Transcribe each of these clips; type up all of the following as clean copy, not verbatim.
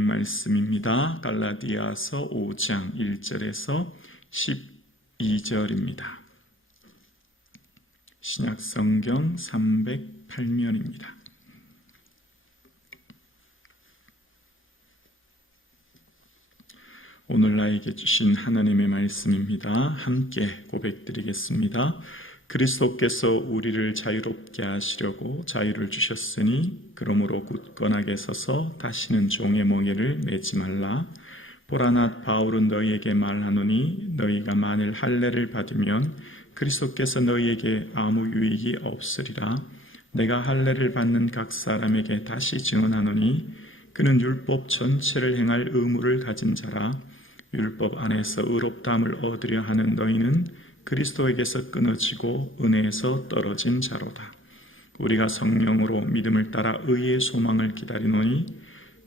말씀입니다. 갈라디아서 5장 1절에서 12절입니다. 신약성경 308면입니다. 오늘 나에게 주신 하나님의 말씀입니다. 함께 고백드리겠습니다. 그리스도께서 우리를 자유롭게 하시려고 자유를 주셨으니 그러므로 굳건하게 서서 다시는 종의 멍에를 매지 말라. 보라, 나 바울은 너희에게 말하노니 너희가 만일 할례를 받으면 그리스도께서 너희에게 아무 유익이 없으리라. 내가 할례를 받는 각 사람에게 다시 증언하노니 그는 율법 전체를 행할 의무를 가진 자라. 율법 안에서 의롭다함을 얻으려 하는 너희는 그리스도에게서 끊어지고 은혜에서 떨어진 자로다. 우리가 성령으로 믿음을 따라 의의 소망을 기다리노니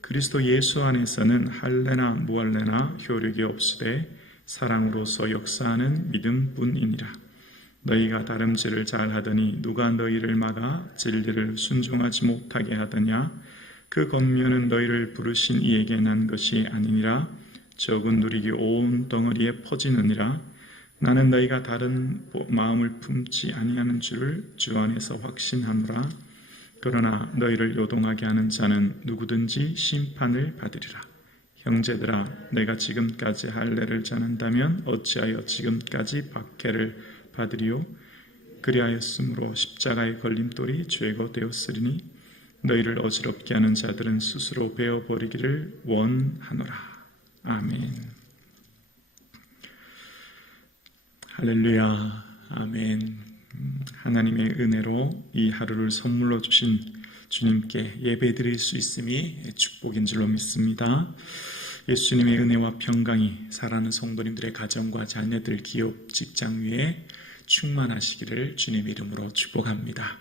그리스도 예수 안에서는 할례나 무할례나 효력이 없으되 사랑으로서 역사하는 믿음뿐이니라. 너희가 다름질을 잘하더니 누가 너희를 막아 진리를 순종하지 못하게 하더냐? 그 권면은 너희를 부르신 이에게 난 것이 아니니라. 적은 누리기 온 덩어리에 퍼지느니라. 나는 너희가 다른 마음을 품지 아니하는 줄을 주 안에서 확신하노라. 그러나 너희를 요동하게 하는 자는 누구든지 심판을 받으리라. 형제들아, 내가 지금까지 할례를 자는다면 어찌하여 지금까지 박해를 받으리요? 그리하였으므로 십자가의 걸림돌이 죄가 되었으리니 너희를 어지럽게 하는 자들은 스스로 베어버리기를 원하노라. 아멘. 할렐루야, 아멘. 하나님의 은혜로 이 하루를 선물로 주신 주님께 예배드릴 수 있음이 축복인 줄로 믿습니다. 예수님의 은혜와 평강이 사랑하는 성도님들의 가정과 자녀들, 기업, 직장 위에 충만하시기를 주님의 이름으로 축복합니다.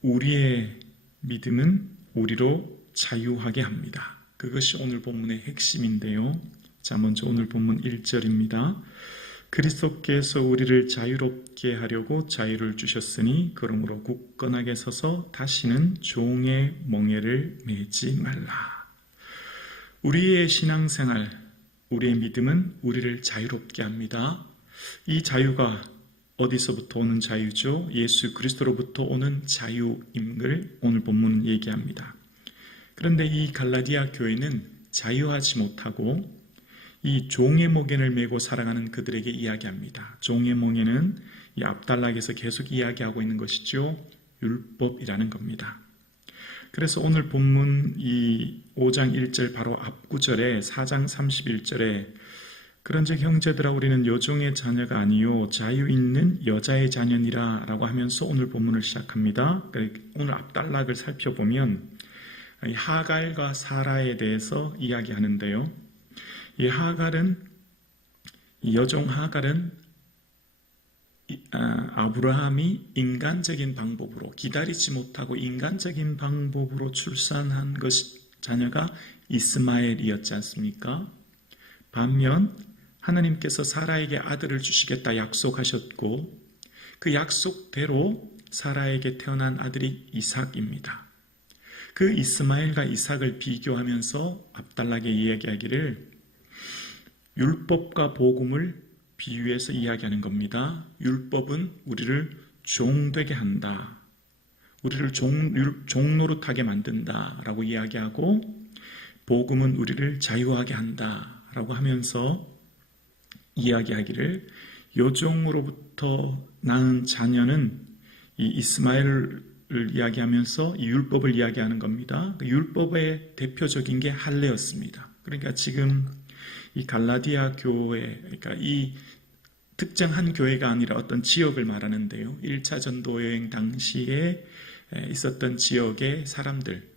우리의 믿음은 우리로 자유하게 합니다. 그것이 오늘 본문의 핵심인데요. 자, 먼저 오늘 본문 1절입니다. 그리스도께서 우리를 자유롭게 하려고 자유를 주셨으니 그러므로 굳건하게 서서 다시는 종의 멍에를 매지 말라. 우리의 신앙생활, 우리의 믿음은 우리를 자유롭게 합니다. 이 자유가 어디서부터 오는 자유죠? 예수 그리스도로부터 오는 자유임을 오늘 본문은 얘기합니다. 그런데 이 갈라디아 교회는 자유하지 못하고 이 종의 멍에를 메고 살아가는 그들에게 이야기합니다. 종의 멍에는 이 앞단락에서 계속 이야기하고 있는 것이죠. 율법이라는 겁니다. 그래서 오늘 본문 이 5장 1절 바로 앞구절에 4장 31절에 그런즉 형제들아 우리는 여종의 자녀가 아니요 자유 있는 여자의 자녀니라 라고 하면서 오늘 본문을 시작합니다. 오늘 앞단락을 살펴보면 하갈과 사라에 대해서 이야기하는데요. 이 여종 하갈은 아브라함이 인간적인 방법으로 기다리지 못하고 인간적인 방법으로 출산한 자녀가 이스마엘이었지 않습니까? 반면 하나님께서 사라에게 아들을 주시겠다 약속하셨고 그 약속대로 사라에게 태어난 아들이 이삭입니다. 그 이스마엘과 이삭을 비교하면서 앞단락에 이야기하기를 율법과 복음을 비유해서 이야기하는 겁니다. 율법은 우리를 종되게 한다. 우리를 종노릇하게 만든다 라고 이야기하고 복음은 우리를 자유하게 한다 라고 하면서 이야기하기를 여종으로부터 낳은 자녀는 이 이스마엘을 이야기하면서 이 율법을 이야기하는 겁니다. 그 율법의 대표적인 게 할례였습니다. 그러니까 지금 이 갈라디아 교회, 그러니까 이 특정한 교회가 아니라 어떤 지역을 말하는데요. 1차 전도 여행 당시에 있었던 지역의 사람들,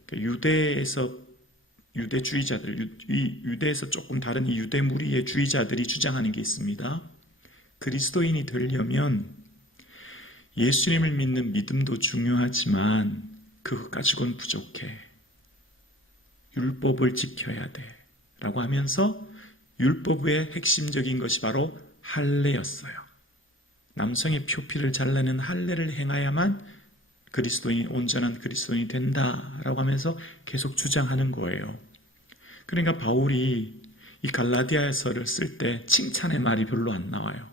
유대주의자들, 유대에서 조금 다른 이 유대 무리의 주의자들이 주장하는 게 있습니다. 그리스도인이 되려면 예수님을 믿는 믿음도 중요하지만 그것 가지고는 부족해. 율법을 지켜야 돼. 라고 하면서 율법의 핵심적인 것이 바로 할례였어요. 남성의 표피를 잘라낸 할례를 행해야만 그리스도인이 온전한 그리스도인이 된다라고 하면서 계속 주장하는 거예요. 그러니까 바울이 이 갈라디아서를 쓸 때 칭찬의 말이 별로 안 나와요.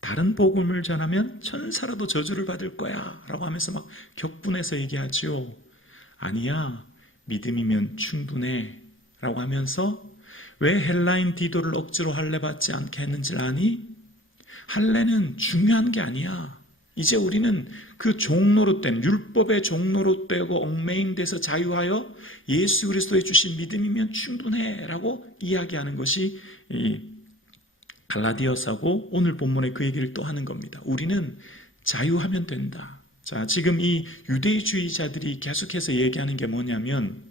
다른 복음을 전하면 천사라도 저주를 받을 거야 라고 하면서 막 격분해서 얘기하죠. 아니야, 믿음이면 충분해 라고 하면서 왜 헬라인 디도를 억지로 할례 받지 않게 했는지 아니? 할례는 중요한 게 아니야. 이제 우리는 그 종노릇된 율법의 종노릇되고 얽매인돼서 자유하여 예수 그리스도에 주신 믿음이면 충분해 라고 이야기하는 것이 이 갈라디아서고 오늘 본문에 그 얘기를 또 하는 겁니다. 우리는 자유하면 된다. 자, 지금 이 유대주의자들이 계속해서 얘기하는 게 뭐냐면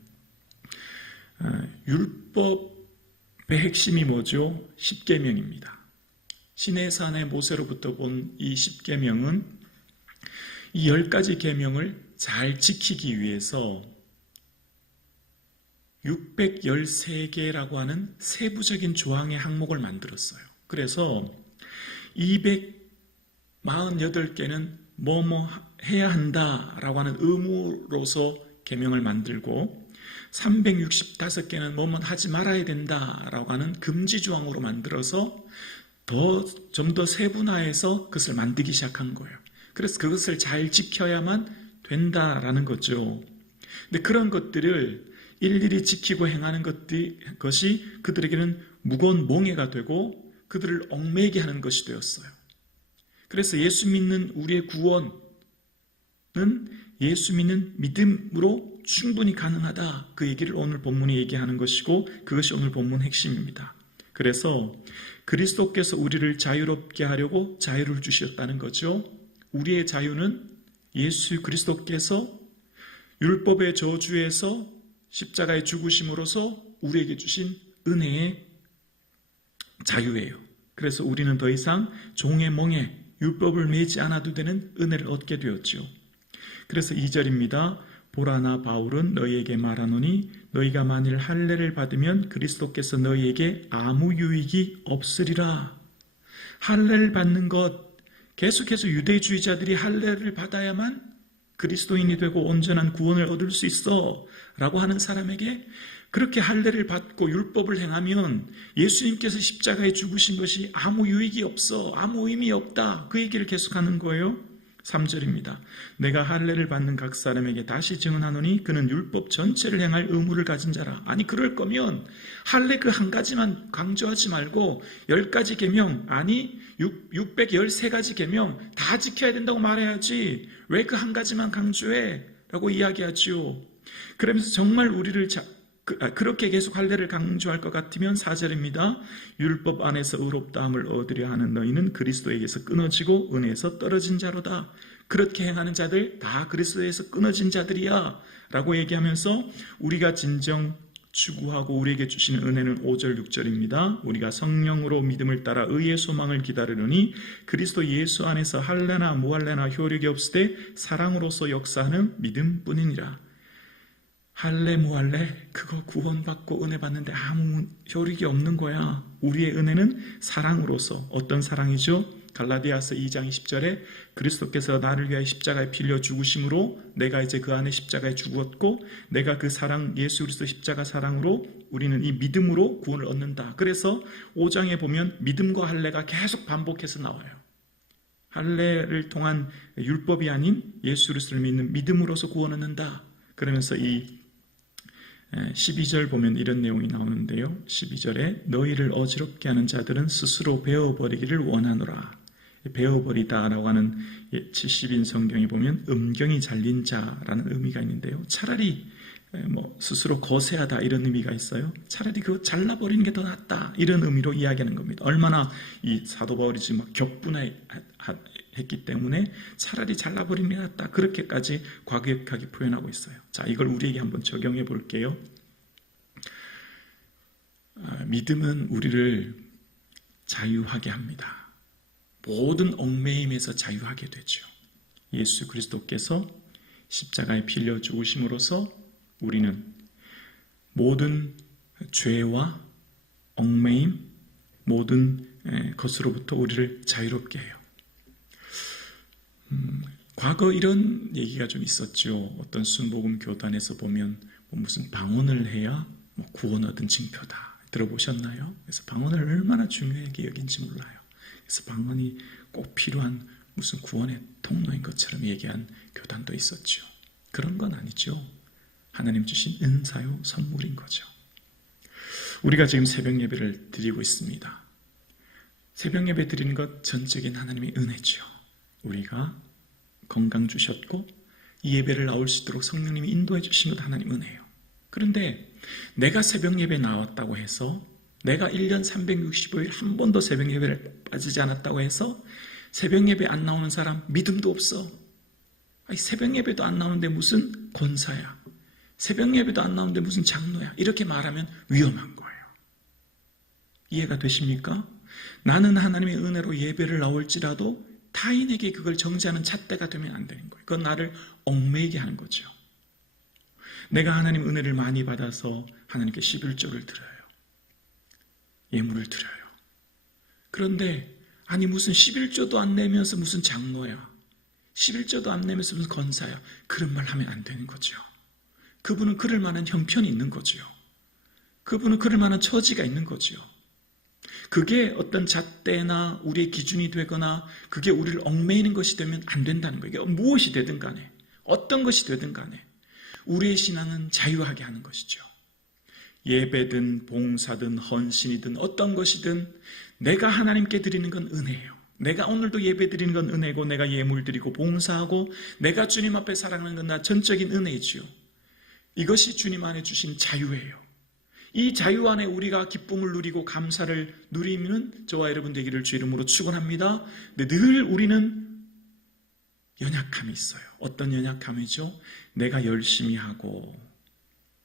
율법의 핵심이 뭐죠? 십계명입니다. 시내산의 모세로부터 본 이 십계명은 이 10가지 계명을 잘 지키기 위해서 613개라고 하는 세부적인 조항의 항목을 만들었어요. 그래서 248개는 뭐뭐 해야 한다라고 하는 의무로서 계명을 만들고 365개는 뭐뭐 하지 말아야 된다라고 하는 금지 조항으로 만들어서 좀 더 세분화해서 그것을 만들기 시작한 거예요. 그래서 그것을 잘 지켜야만 된다라는 거죠. 근데 그런 것들을 일일이 지키고 행하는 것이 그들에게는 무거운 몽해가 되고 그들을 얽매이게 하는 것이 되었어요. 그래서 예수 믿는 우리의 구원은 예수 믿는 믿음으로 충분히 가능하다. 그 얘기를 오늘 본문이 얘기하는 것이고 그것이 오늘 본문 핵심입니다. 그래서 그리스도께서 우리를 자유롭게 하려고 자유를 주셨다는 거죠. 우리의 자유는 예수 그리스도께서 율법의 저주에서 십자가의 죽으심으로써 우리에게 주신 은혜의 자유예요. 그래서 우리는 더 이상 종의 몽에 율법을 매지 않아도 되는 은혜를 얻게 되었죠. 그래서 2절입니다. 보라, 나 바울은 너희에게 말하노니 너희가 만일 할례를 받으면 그리스도께서 너희에게 아무 유익이 없으리라. 할례를 받는 것, 계속해서 유대주의자들이 할례를 받아야만 그리스도인이 되고 온전한 구원을 얻을 수 있어 라고 하는 사람에게 그렇게 할례를 받고 율법을 행하면 예수님께서 십자가에 죽으신 것이 아무 유익이 없어, 아무 의미 없다, 그 얘기를 계속하는 거예요. 3절입니다. 내가 할례를 받는 각 사람에게 다시 증언하노니 그는 율법 전체를 행할 의무를 가진 자라. 아니, 그럴 거면 할례 그 한 가지만 강조하지 말고 10가지 계명, 아니 613가지 계명 다 지켜야 된다고 말해야지 왜 그 한 가지만 강조해? 라고 이야기하지요. 그러면서 정말 우리를 그렇게 계속 할례를 강조할 것 같으면 4절입니다. 율법 안에서 의롭다함을 얻으려 하는 너희는 그리스도에게서 끊어지고 은혜에서 떨어진 자로다. 그렇게 행하는 자들 다 그리스도에서 끊어진 자들이야 라고 얘기하면서 우리가 진정 추구하고 우리에게 주시는 은혜는 5절 6절입니다. 우리가 성령으로 믿음을 따라 의의 소망을 기다리노니 그리스도 예수 안에서 할례나 무할례나 효력이 없을 때 사랑으로서 역사하는 믿음뿐이니라. 할례 무할례 그거 구원받고 은혜 받는데 아무 효력이 없는 거야. 우리의 은혜는 사랑으로서. 어떤 사랑이죠? 갈라디아서 2장 20절에 그리스도께서 나를 위하여 십자가에 빌려 죽으심으로 내가 이제 그 안에 십자가에 죽었고 내가 그 사랑 예수 그리스도 십자가 사랑으로 우리는 이 믿음으로 구원을 얻는다. 그래서 5장에 보면 믿음과 할례가 계속 반복해서 나와요. 할례를 통한 율법이 아닌 예수 그리스도를 믿는 믿음으로서 구원을 얻는다. 그러면서 이 12절 보면 이런 내용이 나오는데요. 12절에 너희를 어지럽게 하는 자들은 스스로 베어버리기를 원하노라. 베어버리다라고 하는 70인 성경에 보면 음경이 잘린 자라는 의미가 있는데요. 차라리 스스로 거세하다 이런 의미가 있어요. 차라리 그거 잘라버리는 게 더 낫다 이런 의미로 이야기하는 겁니다. 얼마나 이 사도 바울이 지금 격분했기 때문에 차라리 잘라버리는 게 낫다 그렇게까지 과격하게 표현하고 있어요. 자, 이걸 우리에게 한번 적용해 볼게요. 믿음은 우리를 자유하게 합니다. 모든 얽매임에서 자유하게 되죠. 예수 그리스도께서 십자가에 빌려 죽으심으로써 우리는 모든 죄와 얽매임, 모든 것으로부터 우리를 자유롭게 해요. 과거 이런 얘기가 좀 있었죠. 어떤 순복음 교단에서 보면 무슨 방언을 해야 구원 얻은 징표다. 들어보셨나요? 그래서 방언을 얼마나 중요하게 여긴지 몰라요. 그래서 방언이 꼭 필요한 무슨 구원의 통로인 것처럼 얘기한 교단도 있었죠. 그런 건 아니죠. 하나님 주신 은사요 선물인 거죠. 우리가 지금 새벽 예배를 드리고 있습니다. 새벽 예배 드리는 것 전적인 하나님의 은혜죠. 우리가 건강 주셨고 이 예배를 나올 수 있도록 성령님이 인도해 주신 것 하나님 은혜예요. 그런데 내가 새벽 예배 나왔다고 해서, 내가 1년 365일 한 번도 새벽 예배를 빠지지 않았다고 해서 새벽 예배 안 나오는 사람 믿음도 없어. 아니, 새벽 예배도 안 나오는데 무슨 권사야, 새벽 예배도 안 나오는데 무슨 장로야, 이렇게 말하면 위험한 거예요. 이해가 되십니까? 나는 하나님의 은혜로 예배를 나올지라도 타인에게 그걸 정지하는 잣대가 되면 안 되는 거예요. 그건 나를 얽매이게 하는 거죠. 내가 하나님 은혜를 많이 받아서 하나님께 11조를 드려요. 예물을 드려요. 그런데 아니 무슨 11조도 안 내면서 무슨 장로야, 11조도 안 내면서 무슨 권사야, 그런 말 하면 안 되는 거죠. 그분은 그럴 만한 형편이 있는 거죠. 그분은 그럴 만한 처지가 있는 거죠. 그게 어떤 잣대나 우리의 기준이 되거나 그게 우리를 얽매이는 것이 되면 안 된다는 거예요. 무엇이 되든 간에, 어떤 것이 되든 간에 우리의 신앙은 자유하게 하는 것이죠. 예배든 봉사든 헌신이든 어떤 것이든 내가 하나님께 드리는 건 은혜예요. 내가 오늘도 예배 드리는 건 은혜고, 내가 예물 드리고 봉사하고 내가 주님 앞에 사랑하는 건 나 전적인 은혜이지요. 이것이 주님 안에 주신 자유예요. 이 자유 안에 우리가 기쁨을 누리고 감사를 누리면 저와 여러분 되기를 주 이름으로 축원합니다. 근데 늘 우리는 연약함이 있어요. 어떤 연약함이죠? 내가 열심히 하고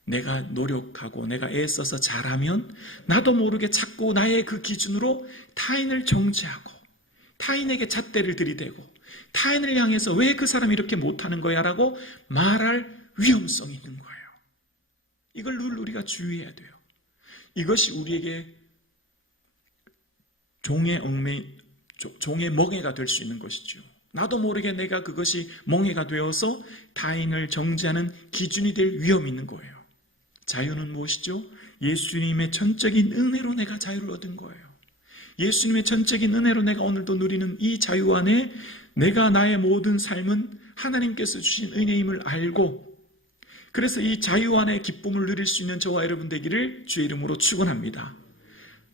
내가 노력하고 내가 애써서 잘하면 나도 모르게 자꾸 나의 그 기준으로 타인을 정죄하고 타인에게 잣대를 들이대고 타인을 향해서 왜 그 사람이 이렇게 못하는 거야 라고 말할 위험성이 있는 거예요. 이걸 늘 우리가 주의해야 돼요. 이것이 우리에게 종의 멍에가 될 수 있는 것이죠. 나도 모르게 내가 그것이 멍에가 되어서 타인을 정죄하는 기준이 될 위험이 있는 거예요. 자유는 무엇이죠? 예수님의 전적인 은혜로 내가 자유를 얻은 거예요. 예수님의 전적인 은혜로 내가 오늘도 누리는 이 자유 안에 내가 나의 모든 삶은 하나님께서 주신 은혜임을 알고, 그래서 이 자유 안에 기쁨을 누릴 수 있는 저와 여러분 되기를 주의 이름으로 축원합니다.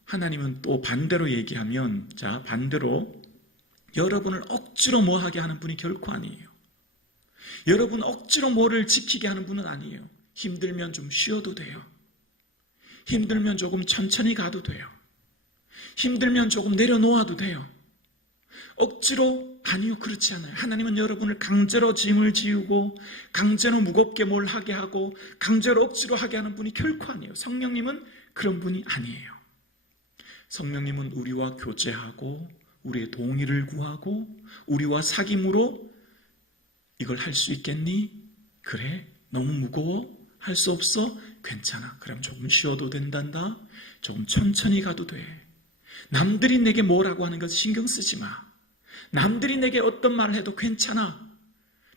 하나님은 또 반대로 얘기하면, 자, 반대로 여러분을 억지로 뭐 하게 하는 분이 결코 아니에요. 여러분 억지로 뭐를 지키게 하는 분은 아니에요. 힘들면 좀 쉬어도 돼요. 힘들면 조금 천천히 가도 돼요. 힘들면 조금 내려놓아도 돼요. 억지로, 아니요, 그렇지 않아요. 하나님은 여러분을 강제로 짐을 지우고 강제로 무겁게 뭘 하게 하고 강제로 억지로 하게 하는 분이 결코 아니에요. 성령님은 그런 분이 아니에요. 성령님은 우리와 교제하고 우리의 동의를 구하고 우리와 사귐으로 이걸 할 수 있겠니? 그래, 너무 무거워? 할 수 없어? 괜찮아. 그럼 조금 쉬어도 된단다. 조금 천천히 가도 돼. 남들이 내게 뭐라고 하는 것 신경 쓰지 마. 남들이 내게 어떤 말을 해도 괜찮아.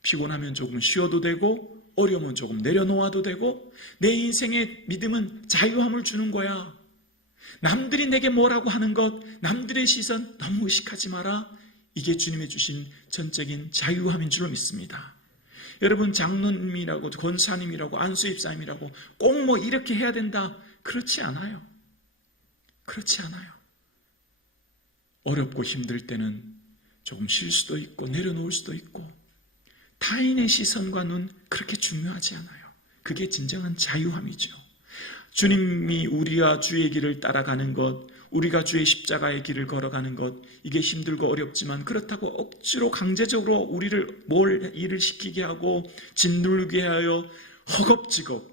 피곤하면 조금 쉬어도 되고 어려우면 조금 내려놓아도 되고 내 인생의 믿음은 자유함을 주는 거야. 남들이 내게 뭐라고 하는 것, 남들의 시선 너무 의식하지 마라. 이게 주님의 주신 전적인 자유함인 줄로 믿습니다. 여러분, 장로님이라고 권사님이라고 안수입사님이라고 꼭 뭐 이렇게 해야 된다, 그렇지 않아요. 그렇지 않아요. 어렵고 힘들 때는 조금 쉴 수도 있고 내려놓을 수도 있고 타인의 시선과 눈 그렇게 중요하지 않아요. 그게 진정한 자유함이죠. 주님이 우리와 주의 길을 따라가는 것, 우리가 주의 십자가의 길을 걸어가는 것, 이게 힘들고 어렵지만 그렇다고 억지로 강제적으로 우리를 뭘 일을 시키게 하고 짓누르게 하여 허겁지겁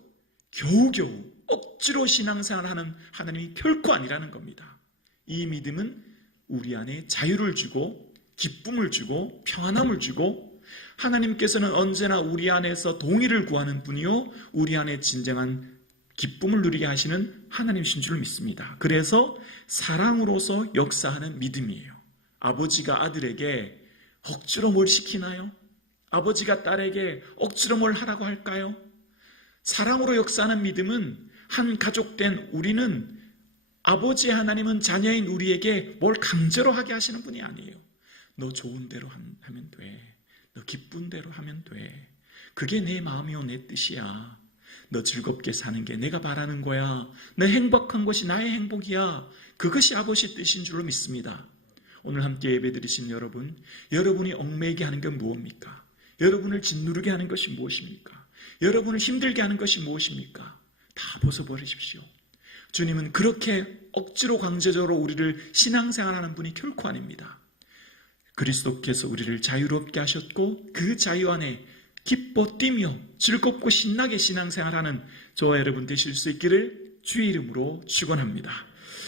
겨우겨우 억지로 신앙생활하는 하나님이 결코 아니라는 겁니다. 이 믿음은 우리 안에 자유를 주고 기쁨을 주고 평안함을 주고 하나님께서는 언제나 우리 안에서 동의를 구하는 분이요 우리 안에 진정한 기쁨을 누리게 하시는 하나님이신 줄 믿습니다. 그래서 사랑으로서 역사하는 믿음이에요. 아버지가 아들에게 억지로 뭘 시키나요? 아버지가 딸에게 억지로 뭘 하라고 할까요? 사랑으로 역사하는 믿음은 한 가족된 우리는 아버지 하나님은 자녀인 우리에게 뭘 강제로 하게 하시는 분이 아니에요. 너 좋은 대로 하면 돼. 너 기쁜 대로 하면 돼. 그게 내 마음이요 내 뜻이야. 너 즐겁게 사는 게 내가 바라는 거야. 너 행복한 것이 나의 행복이야. 그것이 아버지 뜻인 줄로 믿습니다. 오늘 함께 예배드리신 여러분, 여러분이 얽매이게 하는 건 무엇입니까? 여러분을 짓누르게 하는 것이 무엇입니까? 여러분을 힘들게 하는 것이 무엇입니까? 다 벗어버리십시오. 주님은 그렇게 억지로 강제적으로 우리를 신앙생활하는 분이 결코 아닙니다. 그리스도께서 우리를 자유롭게 하셨고 그 자유 안에 기뻐 뛰며 즐겁고 신나게 신앙생활하는 저와 여러분 되실 수 있기를 주의 이름으로 축원합니다.